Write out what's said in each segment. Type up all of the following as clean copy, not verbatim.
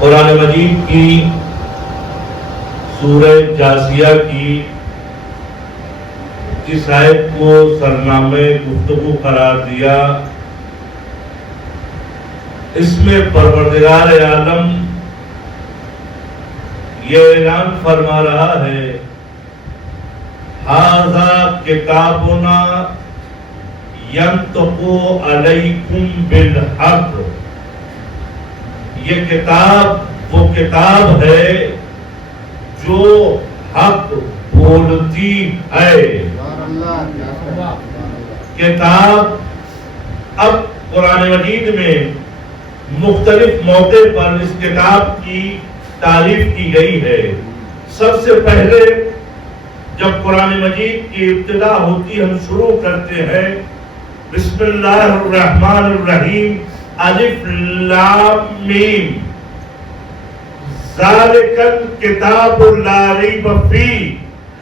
قرآن مجید کی سورہ جاثیہ کی جس آیت کو سرنامے گفتگو قرار دیا، اس میں پروردگار عالم یہ اعلان فرما رہا ہے، ھذا کتابنا ینطق علیکم بالحق، یہ کتاب وہ کتاب ہے جو حق بولتی ہے۔ کتاب اب قرآن مجید میں مختلف موقع پر اس کتاب کی تعریف کی گئی ہے۔ سب سے پہلے جب قرآن مجید کی ابتدا ہوتی ہم شروع کرتے ہیں بسم اللہ الرحمن الرحیم الف لام میم ذالک الکتاب لا ریب فیہ۔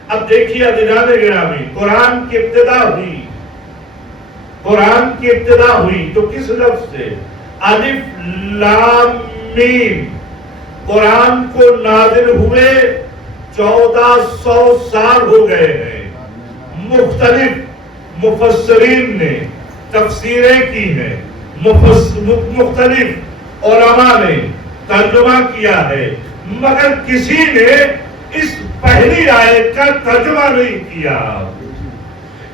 اب دیکھیے عزیزان گرامی، قرآن کی ابتدا ہوئی، قرآن کی ابتدا ہوئی تو کس لفظ سے؟ الف لام میم۔ قرآن کو نازل ہوئے 1400 سال ہو گئے ہیں۔ مختلف مفسرین نے تفسیریں کی ہیں، مختلف علماء نے ترجمہ کیا ہے، مگر کسی نے اس پہلی آیت کا ترجمہ نہیں کیا،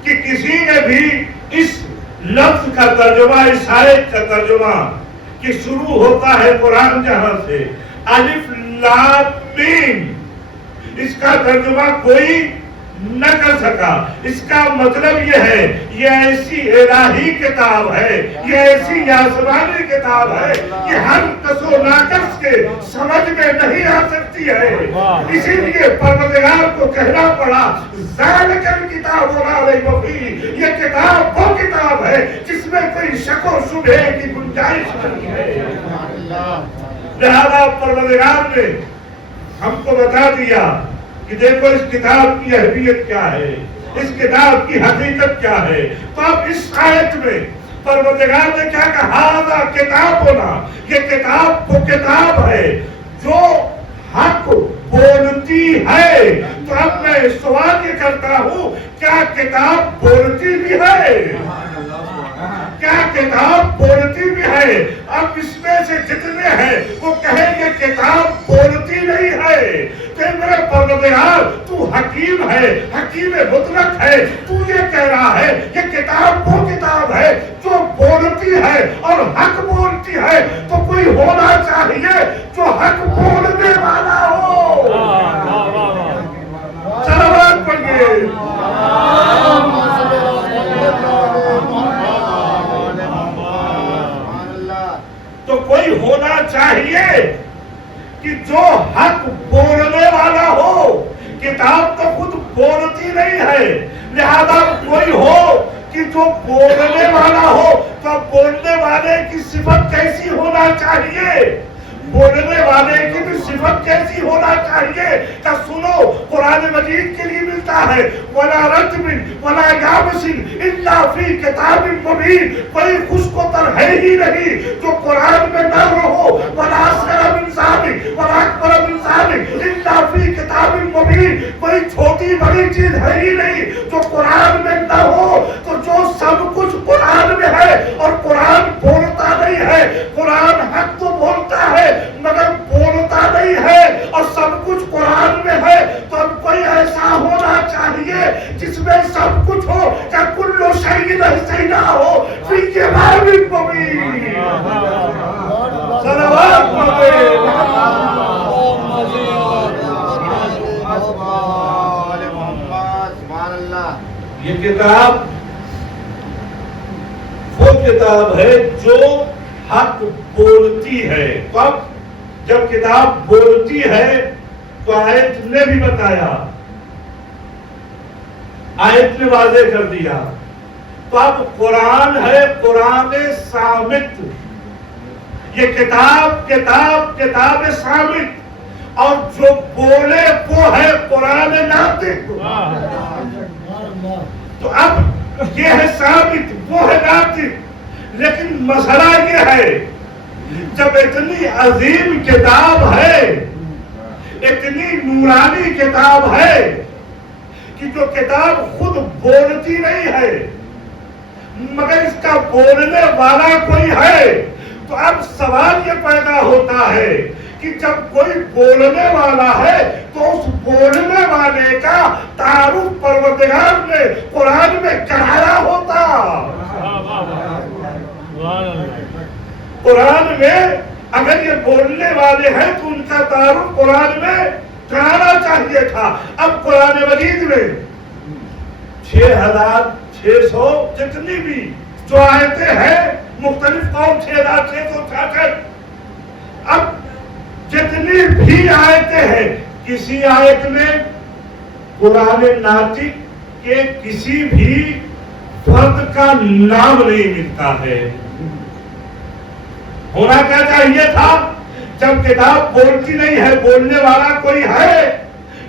کہ کسی نے بھی اس لفظ کا ترجمہ، اس آیت کا ترجمہ کہ شروع ہوتا ہے قرآن جہاں سے الف لام میم، اس کا ترجمہ کوئی نہ کر سکا۔ اس کا مطلب یہ ہے یہ ایسی الہی کتاب ہے، یہ ایسی آسمانی کتاب ہے کہ ہر کس و ناقص کے سمجھ میں نہیں آ سکتی ہے۔ اسی لیے پروردگار کو کہنا پڑا ذالک الکتاب لا ریب فیہ، یہ کتاب وہ کتاب ہے جس میں کوئی شک و شبہ کی گنجائش نہیں ہے۔ لہذا پروردگار نے ہم کو بتا دیا کہ دیکھو اس کتاب کی اہمیت کیا ہے، اس کتاب کی حقیقت کیا ہے۔ تو اب اس آیت میں پروردگار نے کیا کہا؟ ھذا کتابنا، یہ کتاب وہ کتاب ہے جو حق بولتی ہے۔ تو اب میں سوال یہ کرتا ہوں، کیا کتاب بولتی بھی ہے؟ کیا کتاب بولتی بھی ہے؟ اب اس میں سے جتنے ہیں وہ کہیں گے کتاب بولتی نہیں ہے، کہ میرے پروردگار تو حکیم ہے، حکیم مطلق ہے، تو یہ کہہ رہا ہے یہ کتاب وہ کتاب ہے جو بولتی ہے اور حق بولتی ہے، تو کوئی ہونا چاہیے جو حق بولنے والا ہو۔ صلوات پڑھیے۔ تو کوئی ہونا چاہیے کہ جو حق بولنے والا ہو۔ کتاب تو خود بولتی نہیں ہے، لہذا کوئی ہو کہ جو بولنے والا ہو، تو بولنے والے کی صفت کیسی ہونا چاہیے؟ بولنے والے کی بھی صفت کیسی ہونا چاہیے؟ کہ سنو قرآن مجید کے لیے ملتا ہے وَلَا رَتْبٍ وَلَا يَابِسٍ إِلَّا فِي كِتَابٍ مُبِينٍ، کوئی خشک و تر ہے ہی نہیں جو قرآن میں نہ ہو، وَلَا أَصْغَرَ مِنْ ذَلِكَ وَلَا أَكْبَرَ مِنْ ذَلِكَ إِلَّا فِي كِتَابٍ مُبِينٍ، کوئی چھوٹی بڑی چیز ہے ہی نہیں جو قرآن میں نہ ہو۔ تو جو سب کچھ قرآن میں ہے اور قرآن بولتا نہیں ہے، قرآن حق تو بولتا ہے مگر بولتا نہیں ہے، اور سب کچھ قرآن میں ہے، تو اب کوئی ایسا ہونا چاہیے جس میں سب کچھ ہو، کہ کل شیء احصیناہ فی کتاب مبین۔ صلوات پڑھیں۔ یہ کتاب وہ کتاب ہے جو حق بولتی ہے۔ کب؟ جب کتاب بولتی ہے تو آیت نے بھی بتایا، آیت نے واضح کر دیا۔ تو اب قرآن ہے قرآن صامت، یہ کتاب صامت، اور جو بولے وہ ہے قرآن ناطق۔ تو اب یہ ہے ثابت، وہ ہے ناطق، لیکن مسئلہ یہ ہے جب اتنی عظیم کتاب ہے، اتنی نورانی کتاب ہے کہ جو کتاب خود بولتی نہیں ہے مگر اس کا بولنے والا کوئی ہے، تو اب سوال یہ پیدا ہوتا ہے کہ جب کوئی بولنے والا ہے تو اس بولنے والے کا تعارف پروردگار نے قرآن میں کرایا ہوتا۔ قرآن میں اگر یہ بولنے والے ہیں تو ان کا تعارف قرآن میں کرانا چاہیے تھا۔ اب قرآن مجید میں 6600 جتنی بھی جو آیتیں ہیں، مختلف قوم 6666، اب جتنی بھی آیتیں ہیں کسی آیت میں قرآن ناطق کے کسی بھی فرد کا نام نہیں ملتا ہے۔ ہونا کیا چاہیے تھا؟ جب کتاب بولتی نہیں ہے، بولنے والا کوئی ہے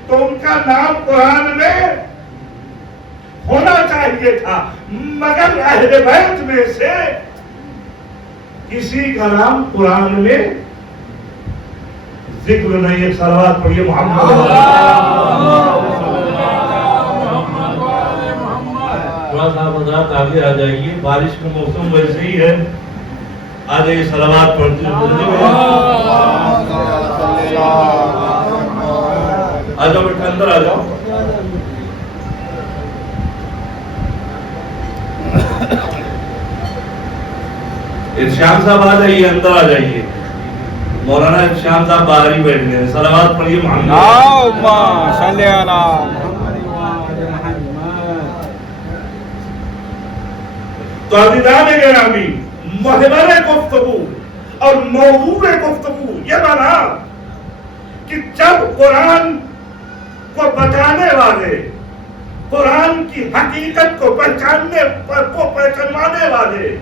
تو ان کا نام قرآن میں ہونا چاہیے تھا، مگر اہل بیت میں سے کسی کا نام قرآن میں ذکر نہیں ہے۔ صلوات پڑھیے محمد۔ تھوڑا سا حضرات آگے آ جائیے، بارش کا موسم ویسے ہی ہے، آ جائیے صلوات پڑھتے ہیں۔ آ جاؤ بیٹا، اندر آ جاؤ۔ ارشاد صاحب آ جائیے، اندر آ جائیے۔ مولانا ارشاد صاحب باہر ہی بیٹھ گئے۔ صلوات پڑھیے محمد۔ اللہم صلی علی تو عزیزان گرامی، محور گفتگو اور موضوع گفتگو یہ بنا کہ جب قرآن کو بتانے والے، قرآن کی حقیقت کو پہچانوانے والے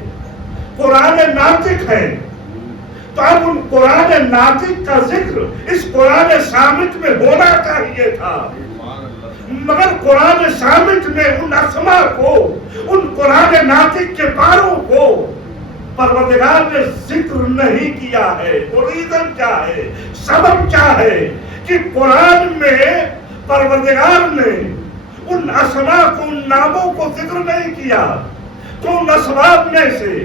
قرآن ناطق ہیں، تو اب ان قرآن ناطق کا ذکر اس قرآن صامت میں ہونا چاہیے تھا، مگر قرآن صامت میں ان اسما کو، ان قرآن ناطق کے پاروں کو پروردگار نے ذکر نہیں کیا ہے۔ تو ریزن کیا ہے؟ سبب کیا ہے کہ قرآن میں پروردگار نے ان اسما کو، ان ناموں کو ذکر نہیں کیا؟ تو ان اسباب میں سے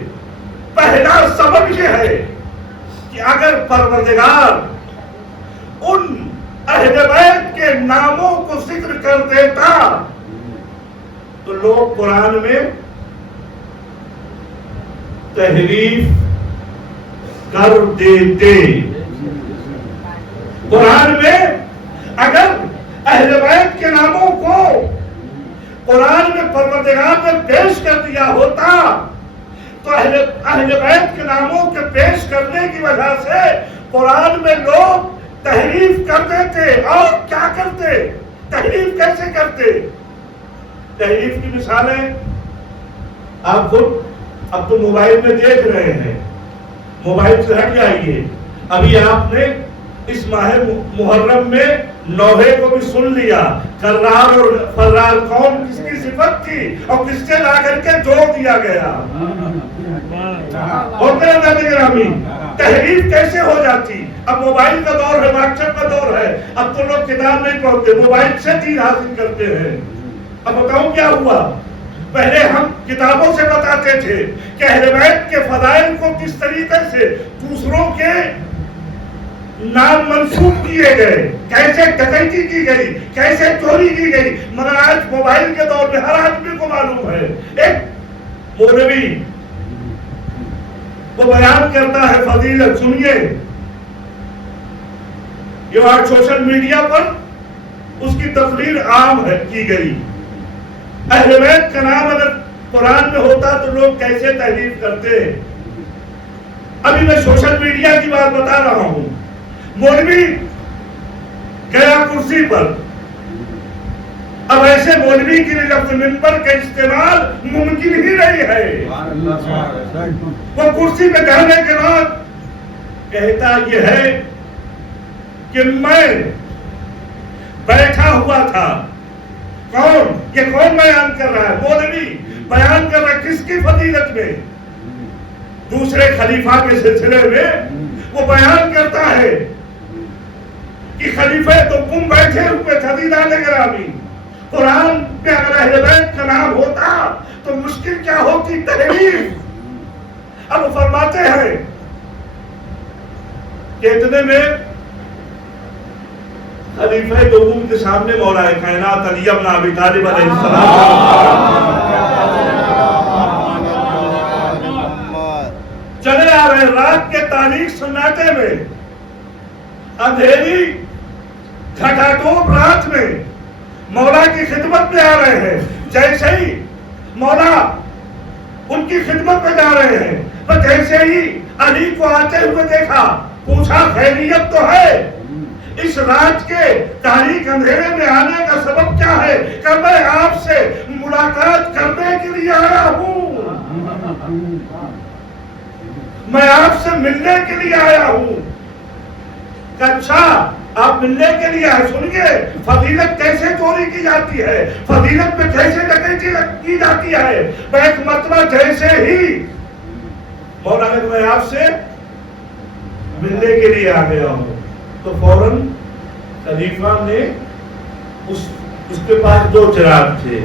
پہلا سبب یہ ہے کہ اگر پروردگار ان اہل بیت کے ناموں کو ذکر کر دیتا تو لوگ قرآن میں تحریف کر دیتے۔ قرآن میں اگر اہل بیت کے ناموں کو قرآن میں پروردگار نے پیش کر دیا ہوتا تو اہل بیت کے ناموں کے پیش کرنے کی وجہ سے قرآن میں لوگ تحریف کر دیتے۔ اور کیا کرتے؟ تحریف کیسے کرتے؟ تحریف کی مثالیں آپ خود اب تو موبائل میں دیکھ رہے ہیں، موبائل سے ہٹ جائیے۔ ابھی آپ نے اس ماہ محرم میں نوحے کو بھی سن لیا، کرار اور فرار کون کس کی صفت تھی اور کس سے لا کر کے جوڑ دیا گیا۔ اور میرے نبی گرامی، تحریف کیسے ہو جاتی؟ اب موبائل کا دور ہے، واٹس ایپ کا دور ہے، اب تو لوگ کتاب نہیں پڑھتے، موبائل سے چیز حاصل کرتے ہیں۔ اب بتاؤں کیا ہوا؟ پہلے ہم کتابوں سے بتاتے تھے کہ اہل بیت کے فضائل کو کس طریقے سے دوسروں کے نام منسوخ کیے گئے، کیسے ڈکیتی کی گئی، کیسے چوری کی گئی، مگر آج موبائل کے دور میں ہر آدمی کو معلوم ہے۔ ایک مولوی وہ بیان کرتا ہے فضیلت، سنیے، یہ آج سوشل میڈیا پر اس کی تقریر عام ہے کی گئی۔ اہل بیت کا نام اگر قرآن میں ہوتا تو لوگ کیسے تحریف کرتے؟ ابھی میں سوشل میڈیا کی بات بتا رہا ہوں۔ مولوی گیا کرسی پر، اب ایسے مولوی کی لفظ منبر کا استعمال ممکن ہی نہیں ہے۔ وہ کرسی پہ بیٹھنے کے بعد کہتا یہ ہے کہ میں بیٹھا ہوا تھا۔ کون؟ یہ کون بیان کر رہا ہے؟ مولوی بیان کر رہا ہے کس کی فضیلت میں؟ دوسرے خلیفہ کے سلسلے میں وہ بیان کرتا ہے کہ خلیفہ تو گم بیٹھے ہوئے خدیجہ گرامی، قرآن میں اگر اہل بیت کا نام ہوتا تو مشکل کیا ہوتی تحریر۔ اب وہ فرماتے ہیں کہ اتنے میں خلیفہ دوم کے سامنے مولا کائنات علی بن ابی طالب علیہ السلام چلے آ رہے رات کے تاریخ سناٹے میں، اندھیری گھٹاٹوپ رات میں مولا کی خدمت میں آ رہے ہیں۔ جیسے ہی مولا ان کی خدمت میں جا رہے ہیں تو جیسے ہی علی کو آتے ہوئے دیکھا، پوچھا خیریت تو ہے؟ اس رات کے تاریک اندھیرے میں آنے کا سبب کیا ہے؟ کہ میں آپ سے ملاقات کرنے کے لیے آیا ہوں، میں آپ سے ملنے کے لیے آیا ہوں۔ کہ اچھا آپ ملنے کے لیے آئے، سنیے فضیلت کیسے چوری کی جاتی ہے، فضیلت میں کیسے ڈکیتی کی جاتی ہے۔ میں ایک مرتبہ جیسے ہی مولا نے میں آپ سے ملنے کے لیے آ گیا ہوں تو فوراً خلیفہ نے اس کے پاس دو چراغ تھے،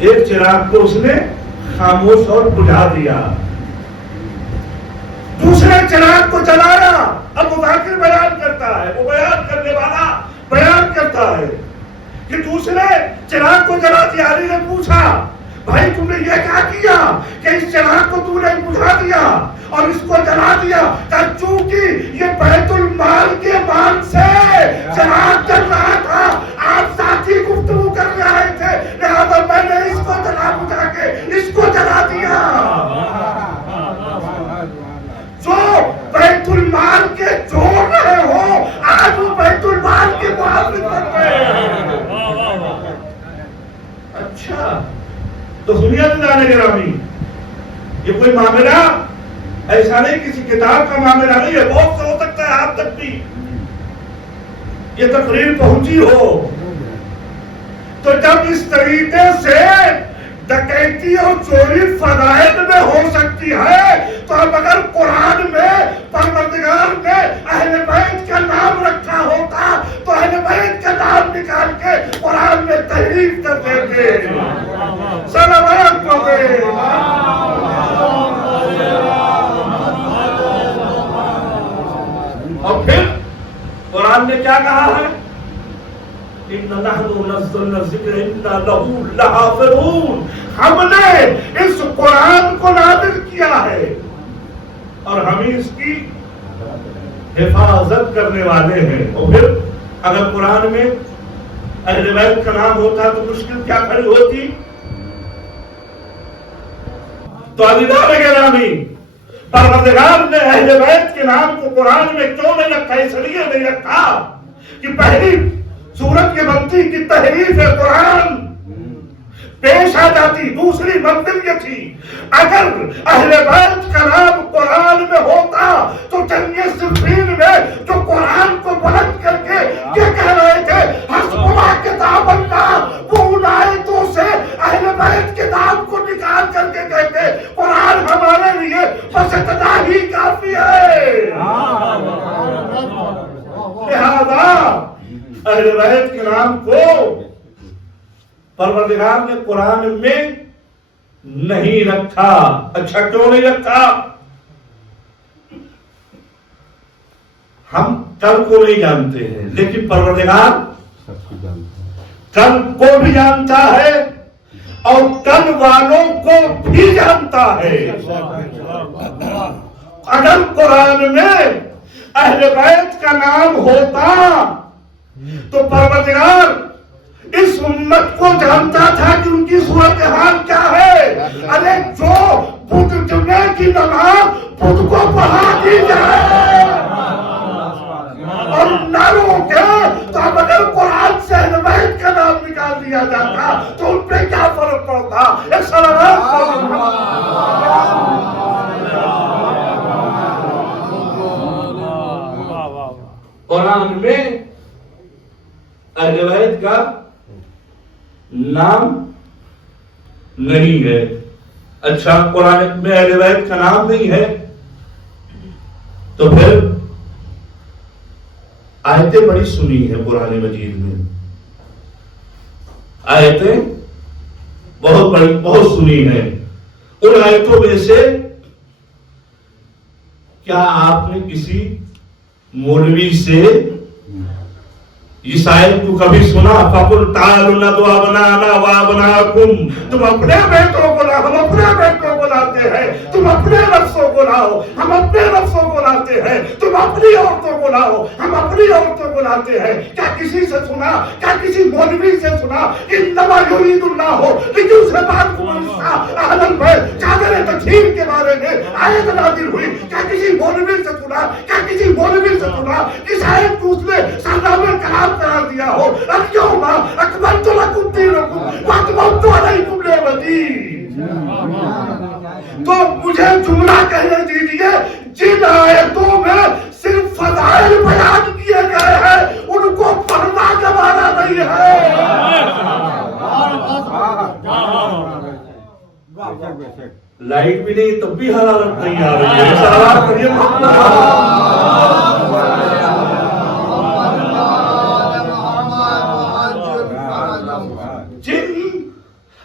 ایک چراغ کو اس نے خاموش اور بجھا دیا، دوسرے چراغ کو جلایا۔ اب مذاکر بیان کرتا ہے، وہ بیان کرنے والا بیان کرتا ہے کہ دوسرے چراغ کو جلا دیا۔ علی نے پوچھا بھائی تم نے یہ کیا کیا کہ اس چراغ کو تم نے بجھا دیا اور اس کو جلا دیا؟ کہ چونکہ یہ بیت المال کے مال سے چراغ جل رہا تھا، آپ ساتھی گفتگو کرنے آئے تھے، لہذا میں نے اس کو جلا بجھا کے اس کو جلا دیا۔ جو بیت المال کے چور رہے ہو آج وہ بیت المال کے محافظ بن رہے ہیں۔ اچھا تو سنیے جانے گرامی، یہ کوئی معاملہ ایسا نہیں کسی کتاب کا معاملہ نہیں ہے، بہت سے ہو سکتا ہے آپ تک بھی یہ تقریر پہنچی ہو۔ تو جب اس طریقے سے ڈکیتی اور چوری فضائل میں ہو سکتی ہے تو اب اگر قرآن میں پروردگار نے اہل بیت کا نام رکھا ہوتا تو اہل بیت کا نام نکال کے قرآن میں تحریف کر دیتے۔ صلوات پڑھیں۔ اور پھر قرآن نے کیا کہا ہے؟ اِنَّا نَحْنُ نَزَّلْنَا الذِّكْرَ وَإِنَّا لَهُ لَحَافِظُونَ۔ ہم نے اس قرآن کو نازل کیا ہے اور ہم اس کی حفاظت کرنے والے ہیں۔ اور پھر اگر قرآن میں اہل بیت کا نام ہوتا تو مشکل کیا کھڑی ہوتی؟ تو عزیزان گرامی، پروردگار نے اہل بیت کے نام کو قرآن میں کیوں نہیں رکھا؟ اس لیے نہیں رکھا کہ پہلی سورت کے بنتی کی تحریف قرآن پیش آ جاتی، دوسری منزل یہ تھی اگر اہل بیت کا نام قرآن میں ہوتا تو جنگ صفین میں جو قرآن کو بلند کر کے یہ کہہ رہے تھے حسبنا کتاب اللہ، وہ ان آیتوں سے اہل بیت کے نام کو نکال کر کے کہتے قرآن ہمارے لیے بس اتنا ہی کافی ہے۔ لہذا اہل بیت کے نام کو پروردگار نے قرآن میں نہیں رکھا۔ اچھا کیوں نہیں رکھا؟ ہم کل کو نہیں جانتے ہیں لیکن پروردگار کل کو بھی جانتا ہے اور کل والوں کو بھی جانتا ہے۔ اگر قرآن میں اہل بیت کا نام ہوتا تو پروردگار اس امت کو جانتا تھا کہ ان کی صورتحال کیا ہے۔ ارے جو بدھ جمعے کی نماز بدھ کو پڑھا دی جائے اور نہ روکے تو اب اگر قرآن سے اہل بیت کا نام نکال دیا جاتا تو ان پہ کیا فرق پڑتا؟ ایک صلوات قرآن میں اہل بیت کا نام نہیں ہے۔ اچھا قرآن میں اہل بیت کا نام نہیں ہے تو پھر آیتیں بڑی سنی ہیں قرآن مجید میں، آیتیں بہت سنی ہیں. ان آیتوں میں سے کیا آپ نے کسی مولوی سے اس آیت کو کبھی سنا؟ فَقُلْ تَعَالُوا نَدْعُ أَبْنَاءَنَا وَأَبْنَاءَكُمْ، تم اپنے بیٹوں کو لاؤ، ہم اپنے بیٹوں کو لاتے ہیں، تم اپنے نفسوں کو لاؤ، ہم اپنے نفسوں کو لاتے ہیں، تم اپنی عورتوں کو لاؤ، ہم اپنی عورتوں کو لاتے ہیں. کیا کسی سے سنا؟ کیا کسی مولوی سے سنا؟ انما یرید اللہ لیذھبعنکم الرجس اہل البیت، چادر تطہیر کے بارے میں آیت نازل ہوئی. کیا کسی مولوی سے سنا؟ کیا کسی مولوی سے سنا اس آیت کو اس نے سرنامہ کلام قرار دیا ہو؟ اليوم اکملت لکم دینکم واتممت علیکم نعمتی. تو مجھے جملہ کہنے دیجیے، جن آیتوں میں صرف فضائل بیان کیے گئے ہیں ان کو پڑھنا گوارا نہیں ہے. لائٹ بھی نہیں تب بھی حرارت نہیں آ رہی ہے. سلام کریے جن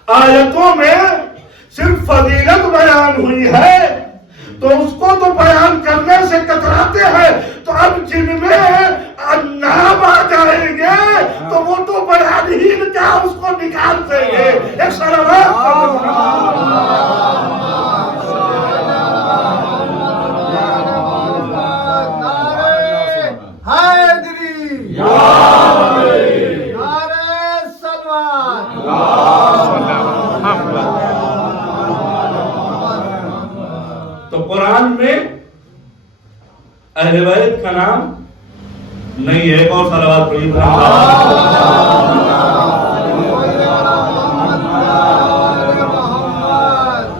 آیتوں میں صرف فضیلت بیان ہوئی ہے تو اس کو تو بیان کرنے سے کتراتے ہیں. تو اب جن میں نام آ جائیں گے تو وہ تو بیان ہی کیا اس کو نکال دیں گے. ایک سلام تو قرآن میں اہل بیت کا نام نہیں ہے. اور صلوات پڑھیے.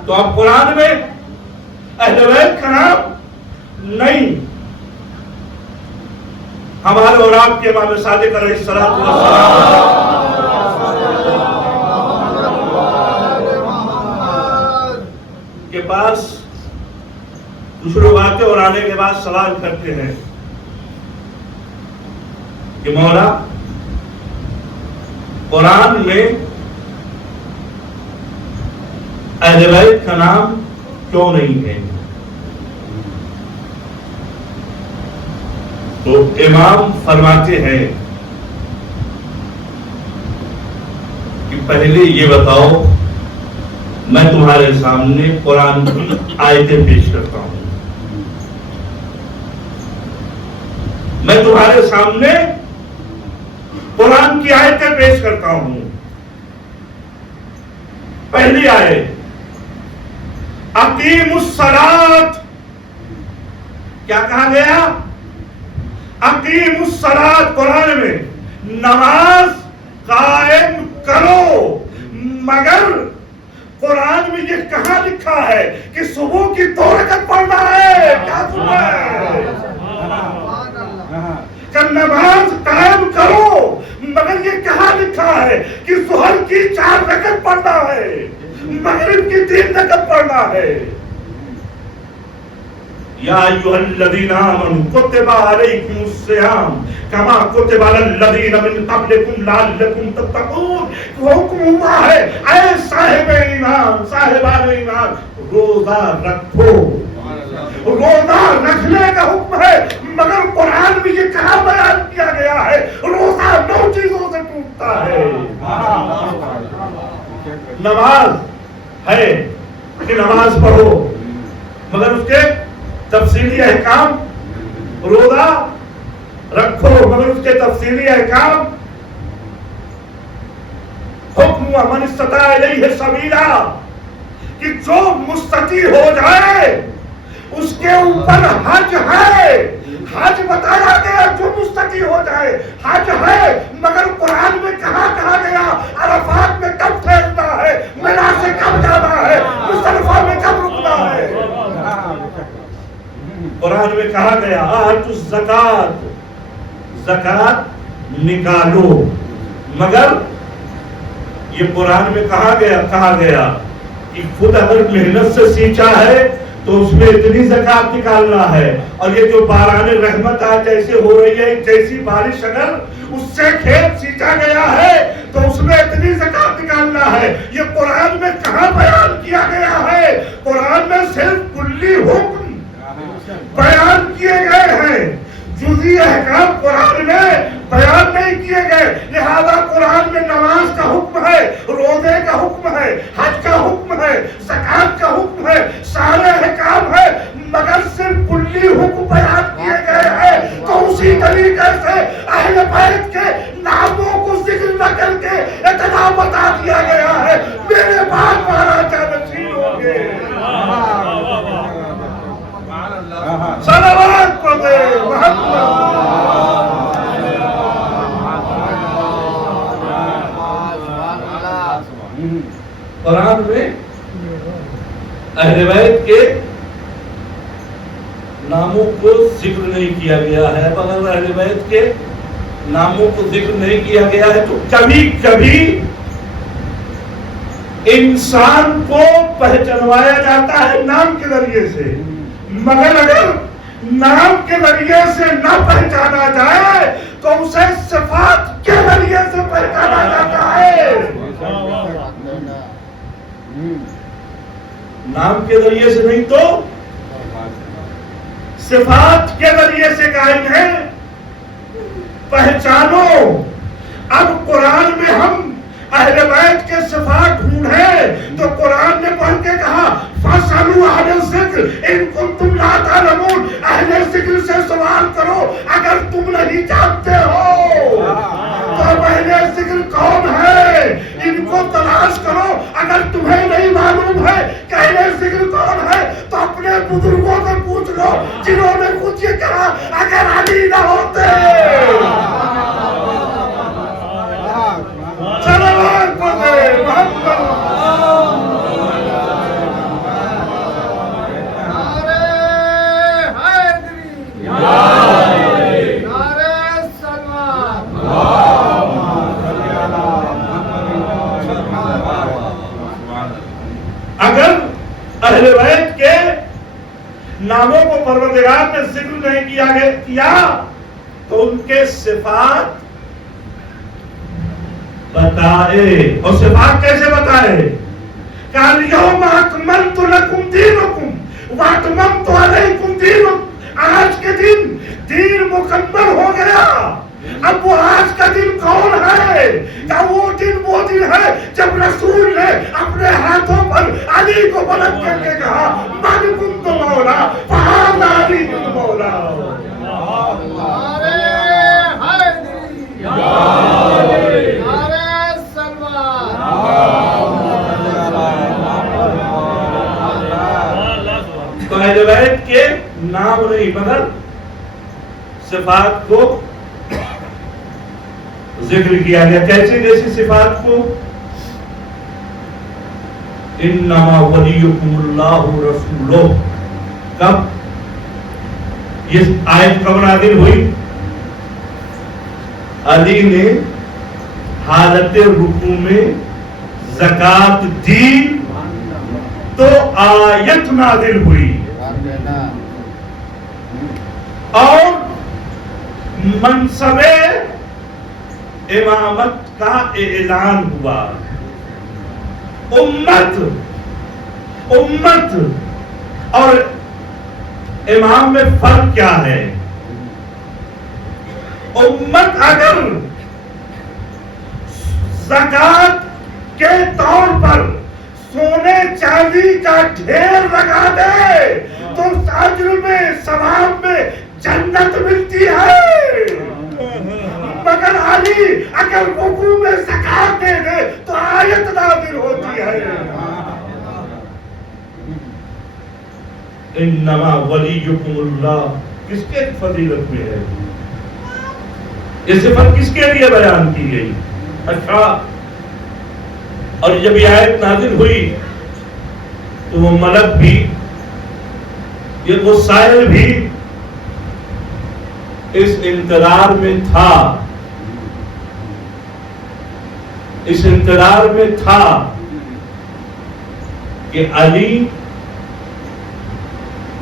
تو اب قرآن میں اہل بیت کا نام نہیں. ہمارے اور آپ کے امام صادق علیہ الصلوۃ والسلام کے پاس کچھ لوگ آتے اور آنے کے بعد سوال کرتے ہیں کہ مولا قرآن میں اہل بیت کا نام کیوں نہیں ہے؟ تو امام فرماتے ہیں کہ پہلے یہ بتاؤ، میں تمہارے سامنے قرآن کی آیتیں پیش کرتا ہوں. میں تمہارے سامنے قرآن کی آیتیں پیش کرتا ہوں. پہلی آیت اقیموا الصلاۃ. کیا کہا گیا؟ اقیموا الصلاۃ. قرآن میں نماز قائم کرو. مگر قرآن میں یہ کہاں لکھا ہے کہ صبح کی 2 رکعت پڑھنا ہے؟ کیا سنا ہے کہ نماز قائم کرو، مگر یہ کہاں لکھا ہے کہ ظہر کی 4 رکعت پڑھنا ہے، مغرب کی 3 رکعت پڑھنا ہے؟ یا ایھا الذین آمنوا کتب علیکم الصیام کما کتب علی الذین من قبلکم لعلکم تتقون. حکم ہوا ہے اے صاحب ایمان، صاحبان ایمان، روزہ رکھو. روزہ رکھنے کا حکم ہے، مگر قرآن میں یہ کہاں بیان کیا گیا ہے روزہ 9 چیزوں سے ٹوٹتا ہے. نماز ہے کہ نماز پڑھو، مگر اس کے تفصیلی احکام. روزہ رکھو، مگر اس کے تفصیلی احکام. حکم من استطاع الیہ سبیلا، کہ جو مستطیع ہو جائے اس کے اوپر حج ہے. حج بتایا گیا جو مستطیع ہو جائے حج ہے، مگر قرآن میں کہاں کہا گیا عرفات میں کب ٹھہرنا ہے، مینا سے کب جانا ہے، مزدلفہ میں کب رکنا ہے. قرآن میں کہا گیا آتوا الزکات، زکات نکالو. مگر یہ قرآن میں کہا گیا کہ خود اگر محنت سے سینچا ہے تو اس میں اتنی زکات نکالنا ہے. اور یہ جو باران رحمت آج جیسے ہو رہی ہے, جیسی بارش اگر اس سے کھیت سینچا گیا ہے تو اس میں اتنی زکات نکالنا ہے. یہ قرآن میں کہاں بیان کیا گیا ہے؟ قرآن میں صرف کلی حکم بیان کیے گئے ہیں, جزئی احکام قرآن میں بیان نہیں کیے گئے. لہذا قرآن میں نماز کا حکم ہے, روزے کا حکم ہے, حج کا حکم ہے, زکات کا حکم ہے, سارے احکام ہے, مگر صرف کلی حکم بیان کیے گئے ہیں. تو اسی طریقے سے اہل بیت کے ناموں کو ذکر نہ کر کے اتنا بتا دیا گیا ہے میرے بعد مہاراجہ جانشین ہوں گے. صلوات پڑھے محمد. قرآن میں اہل بیت کے ناموں کو ذکر نہیں کیا گیا ہے. اگر اہل بیت کے ناموں کو ذکر نہیں کیا گیا ہے تو کبھی کبھی انسان کو پہچانوایا جاتا ہے نام کے ذریعے سے, مگر اگر نام کے ذریعے سے نہ پہچانا جائے تو اسے صفات کے ذریعے سے پہچانا جاتا ہے. نام کے ذریعے سے نہیں تو صفات کے ذریعے سے قائم ہے. پہچانو. اب قرآن میں ہم اہل بیت کے صفات ڈھونڈیں تو قرآن نے پڑھ کے کہا فَاسْأَلُوا أَهْلَ الذِّكْرِ إِن كُنتُمْ لَا تَعْلَمُونَ. اہل ذکر سے سوال کرو اگر تم نہیں جانتے ہو. تو اب اہل ذکر کون ہے ان کو تلاش کرو. اگر تمہیں نہیں معلوم ہے کہ اہل ذکر کون ہے تو اپنے بزرگوں سے پوچھ لو جنہوں نے خود یہ کہا اگر علی نہ ہوتے. صلوات پڑھے محمد. اگر اہل بیت کے ناموں کو پروردگار نے ذکر نہیں کیا تو ان کے صفات بتائے. اور صفات کیسے بتائے؟ الْيَوْمَ أَكْمَلْتُ لَكُمْ دِينَكُمْ وَأَتْمَمْتُ عَلَيْكُمْ دِينَكُمْ. آج کے دن دین مکمل ہو گیا. اب وہ آج کا دن کون ہے؟ کیا وہ دن ہے جب رسول نے اپنے ہاتھوں پر علی کو بلند کر کے کہا مَنْ كُنْتُ مَوْلَا فَهَذَا عَلِيٌّ مَوْلَا. تو اہل بیت کے نام نہیں مگر صفات کو ذکر کیا گیا. کیسے جیسی صفات کو؟ انما ولیکم اللہ رسولہ. کب یہ آیت کب نازل ہوئی؟ علی نے حالت رکوع میں زکات دی تو آیت نازل ہوئی اور منصب امامت کا اعلان ہوا. امت اور امام میں فرق کیا ہے؟ امت اگر زکات کے طور پر سونے چاندی کا ڈھیر لگا دے تو اجر میں ثواب میں جنت ملتی ہے. مگر علی اگر رکوع میں زکات دے دے تو آیت نازل ہوتی ہے. انما ولیکم اللہ کس کے فضیلت میں ہے؟ یہ صفت کس کے لیے بیان کی گئی؟ اچھا, اور جب یہ آیت نازل ہوئی تو وہ ملک بھی یہ وہ سائل بھی اس انتظار میں تھا, اس انتظار میں تھا کہ علی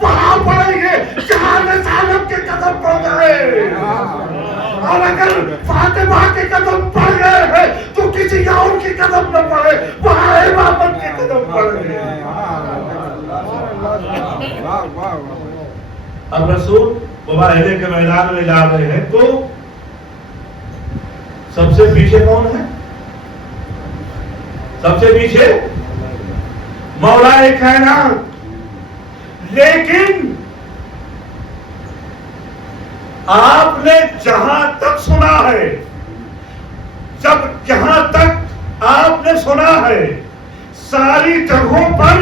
وہاں پڑیں گے جہاں رسالت کے قدم پڑ گئے، اور اگر فاطمہ کے قدم پڑ گئے ہیں تو کسی اور کی قدم نہ پڑے، وہاں امامت کے قدم پڑے۔ اب رسول مباہلے کے میدان میں جا رہے ہیں تو سب سے پیچھے کون ہے؟ سب سے پیچھے مولا کائنات۔ لیکن آپ نے جہاں تک سنا ہے، جہاں تک آپ نے سنا ہے، ساری جگہوں پر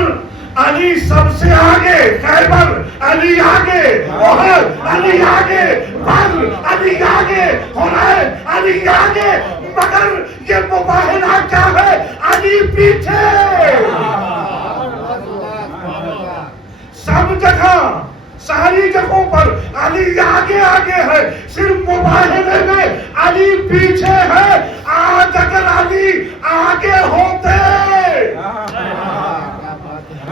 علی سب سے آگے، خیبر علی آگے، احد علی آگے، بدر علی آگے، حنین علی آگے، مگر یہ مباہلہ کیا ہے؟ علی پیچھے۔ سب جگہ، ساری جگہوں پر علی آگے آگے ہے، صرف مباہلے میں علی پیچھے ہے۔ آج اگر علی آگے ہوتے،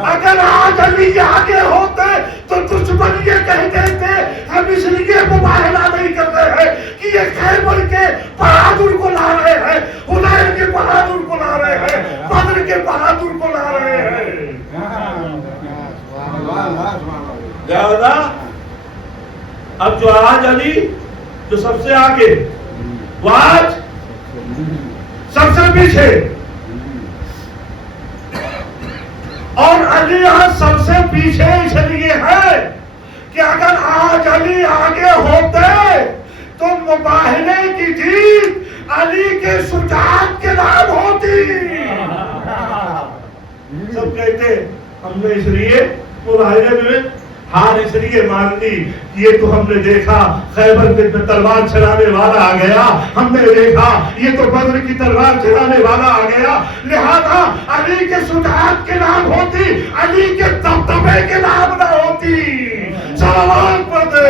اگر آج علی آگے ہوتے تو دشمن یہ کہتے تھے ہم اس لیے مباہلہ نہیں کرتے ہیں کہ یہ خیبر کے بہادر کو لا رہے ہیں، حنین کے بہادر کو لا رہے ہیں، بدر کے بہادر کو لا رہے ہیں۔ لہذا اب جو آج علی جو سب سے آگے، وہ آج سب سے پیچھے، اور علی آج سب سے پیچھے اس لیے ہے کہ اگر آج علی آگے ہوتے تو مباہلے کی جیت علی کے شجاعت کے نام ہوتی۔ سب کہتے ہم نے اس لیے مباہلے میں ہار اس لیے مان لی، یہ تو ہم نے دیکھا خیبر پہ تلوار چلانے والا آ گیا، ہم نے دیکھا یہ تو بدر کی تلوار چلانے والا آ گیا، لہذا علی کے شجاعت کے نام ہوتی، علی کے دبدبے کے نام نہ ہوتی۔ صلوات پڑھتے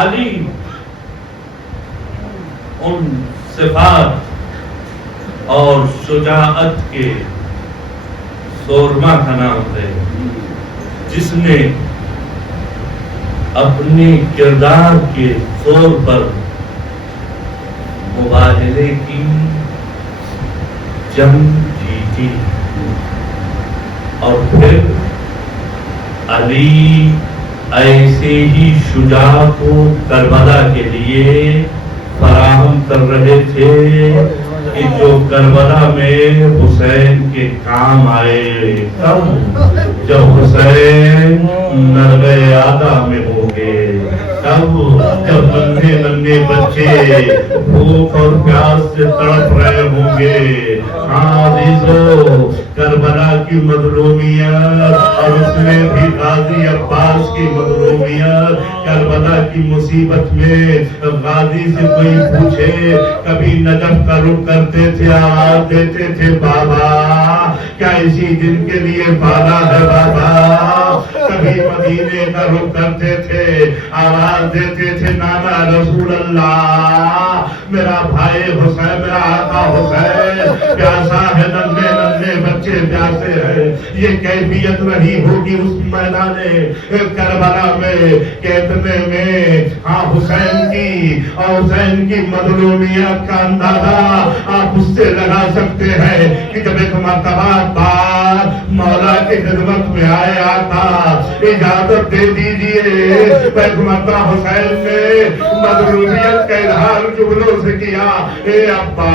علی ان صفات اور شجاعت کے سورما کا نام ہے جس نے اپنے کردار کے طور پر مباہلے کی جنگ جیتی، اور پھر علی ایسے ہی شجاع کو کربلا کے لیے فراہم کر رہے تھے کہ جو کربلا میں حسین کے کام آئے، جب حسین نرغے آدھا میں ہو گئے، تب جب ننھے ننھے بچے بھوک اور پیاس سے تڑپ رہے ہوں گے۔ عزیزو، کربلا کی مظلومیت اور اس میں بھی غازی عباس کی مظلومیت، کربلا کی مصیبت میں غازی سے کوئی پوچھے، کبھی نجف کا رخ کرتے تھے، آواز دیتے تھے بابا کیا اسی دن کے لیے بالا ہے بابا، کبھی مدینے کا رخ کرتے تھے، آواز دیتے تھے نانا رسول اللہ، میرا بھائی حسین، میرا آقا حسین پیاسا ہے، ننھے ننھے بچے پیاسے ہیں۔ یہ کیفیت رہی ہوگی اس میدان کربلا میں کہ اتنے میں حسین کی اور حسین کی مظلومیت کا اندازہ آپ اس سے لگا سکتے ہیں کہ جب ایک مرتبہ بات مولا کی خدمت میں آئے آتا، اجازت دے دیجئے، ایک مرتبہ حسین نے مظلومیت کا اظہار جملوں سے کیا، اے ابا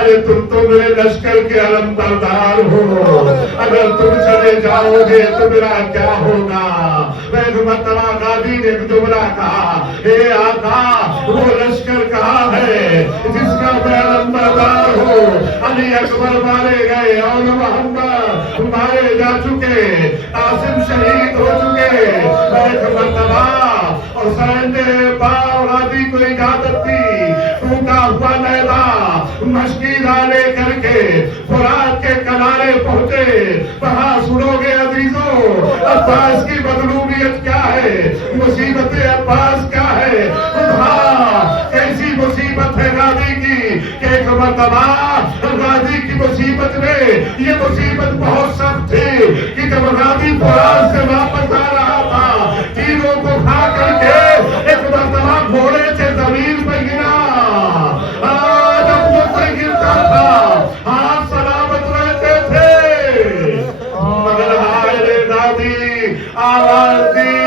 ارے تم تو میرے لشکر کے علم بردار ہو، اگر تم چلے جاؤ گے تو میرا کیا ہوگا؟ ایک مرتبہ غازی نے ایک جملہ کہا، اے آقا وہ لشکر کہاں ہے جس کا میں علم بردار ہوں؟ علی اکبر مارے گئے اور محمد مارے جا چکے، قاسم شہید ہو چکے۔ ایک مرتبہ حسین نے باو غازی کو اجازت دی، ٹوٹا ہوا نیزہ مشکیزہ لے کر کے فرات کے کنارے پہنچے۔ وہاں سنو گے عزیزو، عباس کی مظلومیت کیا ہے، مصیبت عباس کیا ہے، کیسی مصیبت ہے غازی کی کہ ایک مرتبہ مصیبت میں یہ مصیبت بہت سخت تھی کہ جب غازی فرات سے واپس آ رہا تھا تیروں کو کھا کر کے ایک مرتبہ گھوڑے سے زمین پر گرا، جب وہ پر گرتا تھا ہاتھ سلامت رہتے تھے، مگر ہائے غازی آواز دی،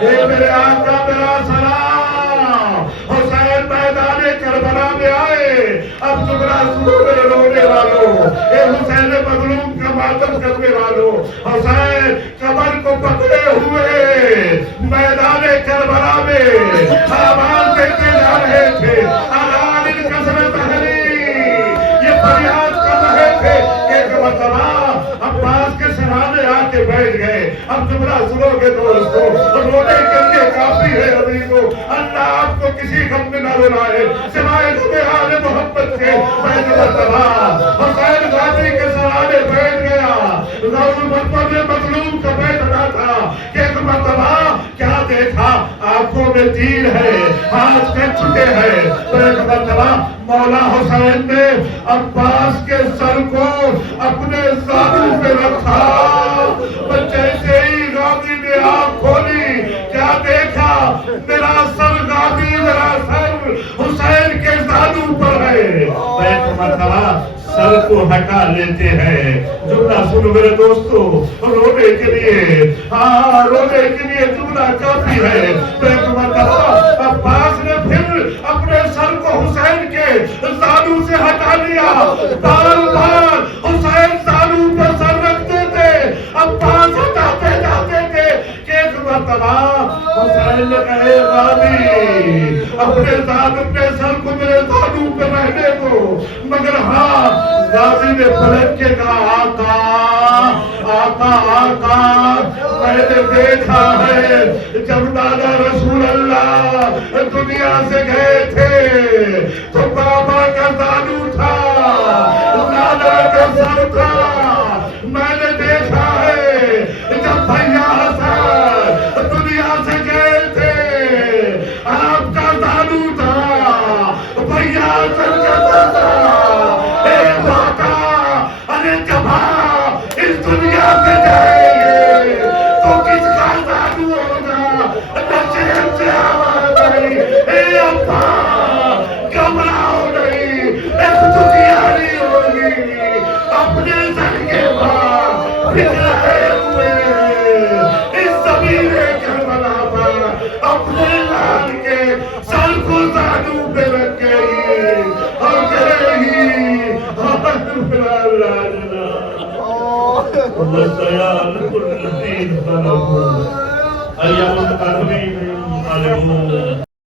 اے میرے آقا میرا سلام، حسین میدان کربلا میں آئے، اب جملہ سنو میرے رونے والوں، اے حسین مظلوم کا ماتم کرنے والوں، حسین قبر کو پکڑے ہوئے میدان کربلا میں آواز دیتے جا رہے تھے، آلان کثرت ہری، یہ فریاد کر رہے تھے کہ ایک مرتبہ عباس کے سرانے آ کے بیٹھ گئے۔ اب جملہ سنو گے دوستو، رونے کے لیے کافی ہے عزیزو، اللہ آپ کو کسی غم میں نہ رلائے سوائے غم آل محمد کے۔ پہلی مرتبہ حسین غازی کے سرانے بیٹھ گیا، غوث محمد مظلوم کا بیٹھنا تھا کہ ایک مرتبہ کیا دیکھا، آنکھوں میں تیر ہے، ہاتھ کٹ چکے ہیں، تو ایک مرتبہ مولا حسین نے عباس کے سر کو اپنے زانوں پہ رکھا، جیسے ہی غازی نے آنکھ کھولی کیا دیکھا، میرا سر غازی، میرا سر حسین کے زانوں پر ہے۔ ایک مرتبہ سر کو ہٹا لیتے ہیں، جملہ سنو میرے دوستو، رونے کے لیے، ہاں رونے کے لیے جملہ کافی ہے۔ ایک مرتبہ عباس نے پھر اپنے سر کو حسین کے زانوں سے ہٹا لیا، بار بار حسین زانوں پر سر رکھتے تھے، عباس ہٹاتے جاتے تھے کہ ایک مرتبہ حسین نے کہے غازی اپنے سر کو میرے زانوں پہ رہنے دو، مگر ہاں غازی نے پلٹ کے کہا آقا آقا آقا، میں نے دیکھا ہے جب دادا رسول اللہ دنیا سے گئے تھے تو بابا کا زانو تھا، دادا کا سر تھا، میں نے دیکھا ہے جب بھیا حسن دنیا سے گئے تھے آپ کا زانو تھا، بھیا حسن کا سر تھا۔ ارے جب اس دنیا سے جائیں گے تو کس کا زانو ہوگا، نچین سے آواز آئی، اے ابا گھبراؤ نہیں، ایک دنیا نہیں ہوگی، اپنے سر کے بعد پھرائے ہوئے اس زمین کربلا پر اپنے لال کے سر کو زانو پہ رکھ گئی اور کرے گی والسيال كل الدين طلبوا أيام القلبين طلبوا